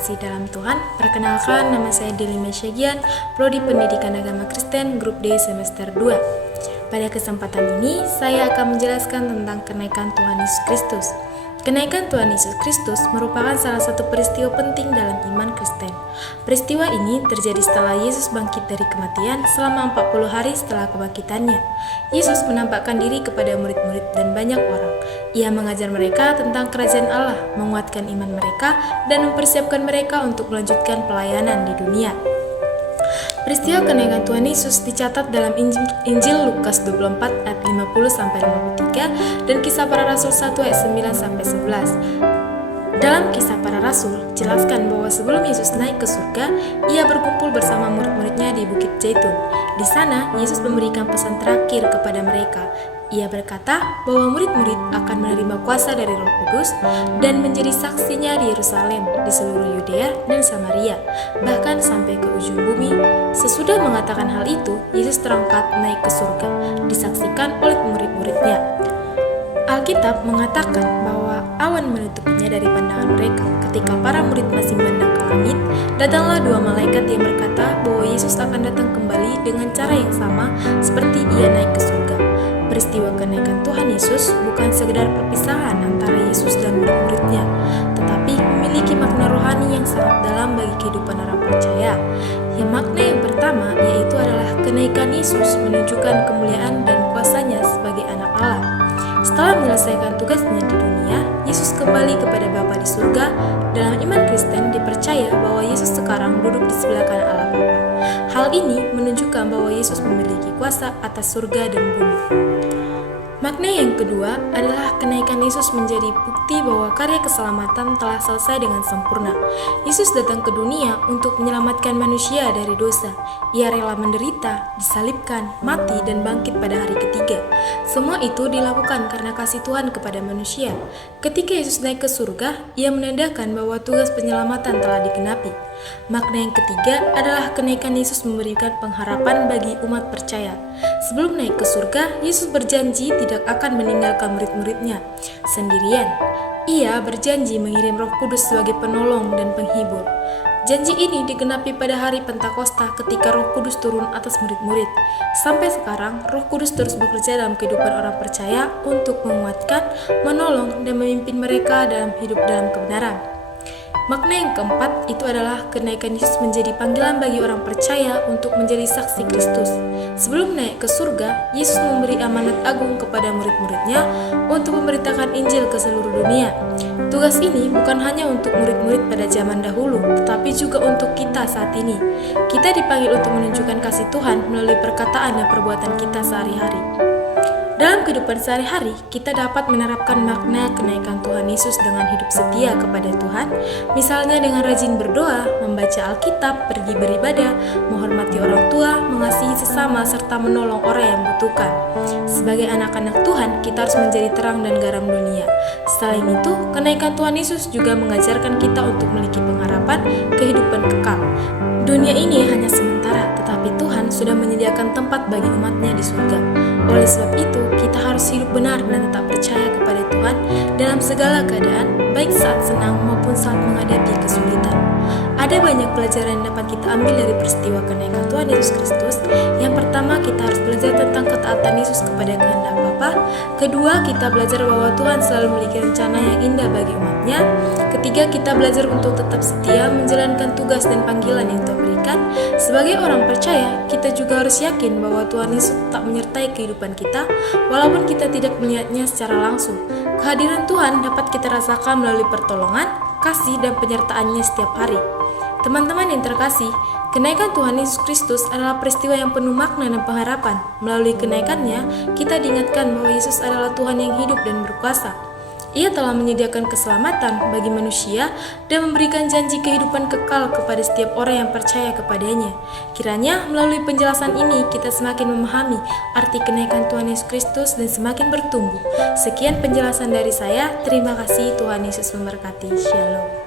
terkasih dalam Tuhan, perkenalkan nama saya Deli Mesyagian, Prodi Pendidikan Agama Kristen, Grup D semester 2. Pada kesempatan ini, saya akan menjelaskan tentang kenaikan Tuhan Yesus Kristus. Kenaikan Tuhan Yesus Kristus merupakan salah satu peristiwa penting dalam iman Kristen. Peristiwa ini terjadi setelah Yesus bangkit dari kematian selama 40 hari setelah kebangkitannya. Yesus menampakkan diri kepada murid-murid dan banyak orang. Ia mengajar mereka tentang kerajaan Allah, menguatkan iman mereka, dan mempersiapkan mereka untuk melanjutkan pelayanan di dunia. Peristiwa kenaikan Tuhan Yesus dicatat dalam Injil Lukas 24 ayat 50-53 dan Kisah Para Rasul 1 ayat 9-11. Dalam Kisah Para Rasul, jelaskan bahwa sebelum Yesus naik ke surga, ia berkumpul bersama murid-muridnya di Bukit Zaitun. Di sana, Yesus memberikan pesan terakhir kepada mereka. Ia berkata bahwa murid-murid akan menerima kuasa dari Roh Kudus dan menjadi saksinya di Yerusalem, di seluruh Yudea dan Samaria, bahkan sampai ke ujung bumi. Sesudah mengatakan hal itu, Yesus terangkat naik ke surga, disaksikan oleh murid-muridnya. Alkitab mengatakan bahwa awan menutupinya dari pandangan mereka. Ketika para murid masih memandang ke langit, datanglah dua malaikat yang berkata bahwa Yesus akan datang kembali dengan cara yang sama seperti ia naik ke surga. Peristiwa kenaikan Tuhan Yesus bukan sekedar perpisahan antara Yesus dan murid-muridnya, tetapi memiliki makna rohani yang sangat dalam bagi kehidupan orang percaya. Makna yang pertama yaitu adalah kenaikan Yesus menunjukkan kemuliaan dan kuasanya sebagai anak Allah. Setelah menyelesaikan tugasnya di dunia, Yesus kembali kepada Bapa di surga. Dalam iman Kristen dipercaya bahwa Yesus sekarang duduk di sebelah kanan Allah Bapa. Hal ini menunjukkan bahwa Yesus memiliki kuasa atas surga dan bumi. Makna yang kedua adalah kenaikan Yesus menjadi bukti bahwa karya keselamatan telah selesai dengan sempurna. Yesus datang ke dunia untuk menyelamatkan manusia dari dosa. Ia rela menderita, disalibkan, mati, dan bangkit pada hari ketiga. Semua itu dilakukan karena kasih Tuhan kepada manusia. Ketika Yesus naik ke surga, ia menandakan bahwa tugas penyelamatan telah digenapi. Makna yang ketiga adalah kenaikan Yesus memberikan pengharapan bagi umat percaya. Sebelum naik ke surga, Yesus berjanji tidak akan meninggalkan murid-muridnya sendirian. Ia berjanji mengirim Roh Kudus sebagai penolong dan penghibur. Janji ini digenapi pada hari Pentakosta ketika Roh Kudus turun atas murid-murid. Sampai sekarang, Roh Kudus terus bekerja dalam kehidupan orang percaya untuk menguatkan, menolong, dan memimpin mereka dalam hidup dalam kebenaran. Makna yang keempat itu adalah kenaikan Yesus menjadi panggilan bagi orang percaya untuk menjadi saksi Kristus. Sebelum naik ke surga, Yesus memberi amanat agung kepada murid-muridnya untuk memberitakan Injil ke seluruh dunia. Tugas ini bukan hanya untuk murid-murid pada zaman dahulu, tetapi juga untuk kita saat ini. Kita dipanggil untuk menunjukkan kasih Tuhan melalui perkataan dan perbuatan kita sehari-hari. Dalam kehidupan sehari-hari, kita dapat menerapkan makna kenaikan Tuhan Yesus dengan hidup setia kepada Tuhan, misalnya dengan rajin berdoa, membaca Alkitab, pergi beribadah, menghormati orang tua, mengasihi sesama, serta menolong orang yang membutuhkan. Sebagai anak-anak Tuhan, kita harus menjadi terang dan garam dunia. Selain itu, kenaikan Tuhan Yesus juga mengajarkan kita untuk memiliki pengharapan kehidupan kekal. Dunia ini hanya sementara, tetapi Tuhan sudah menyediakan tempat bagi umatnya di surga. Oleh sebab itu, kita harus hidup benar dan tetap percaya kepada Tuhan dalam segala keadaan, baik saat senang maupun saat menghadapi kesulitan. Ada banyak pelajaran yang dapat kita ambil dari peristiwa kenaikan Tuhan Yesus Kristus. Yang pertama, kita harus belajar tentang ketaatan Yesus kepada kehendak Bapa. Kedua, kita belajar bahwa Tuhan selalu memiliki rencana yang indah bagi umatnya. Ketiga, kita belajar untuk tetap setia menjalankan tugas dan panggilan yang Tuhan berikan. Sebagai orang percaya, kita juga harus yakin bahwa Tuhan Yesus tetap menyertai kehidupan kita, walaupun kita tidak melihatnya secara langsung. Kehadiran Tuhan dapat kita rasakan melalui pertolongan, kasih, dan penyertaannya setiap hari. Teman-teman yang terkasih, kenaikan Tuhan Yesus Kristus adalah peristiwa yang penuh makna dan pengharapan. Melalui kenaikannya, kita diingatkan bahwa Yesus adalah Tuhan yang hidup dan berkuasa. Ia telah menyediakan keselamatan bagi manusia dan memberikan janji kehidupan kekal kepada setiap orang yang percaya kepadanya. Kiranya melalui penjelasan ini kita semakin memahami arti kenaikan Tuhan Yesus Kristus dan semakin bertumbuh. Sekian penjelasan dari saya. Terima kasih. Tuhan Yesus memberkati. Shalom.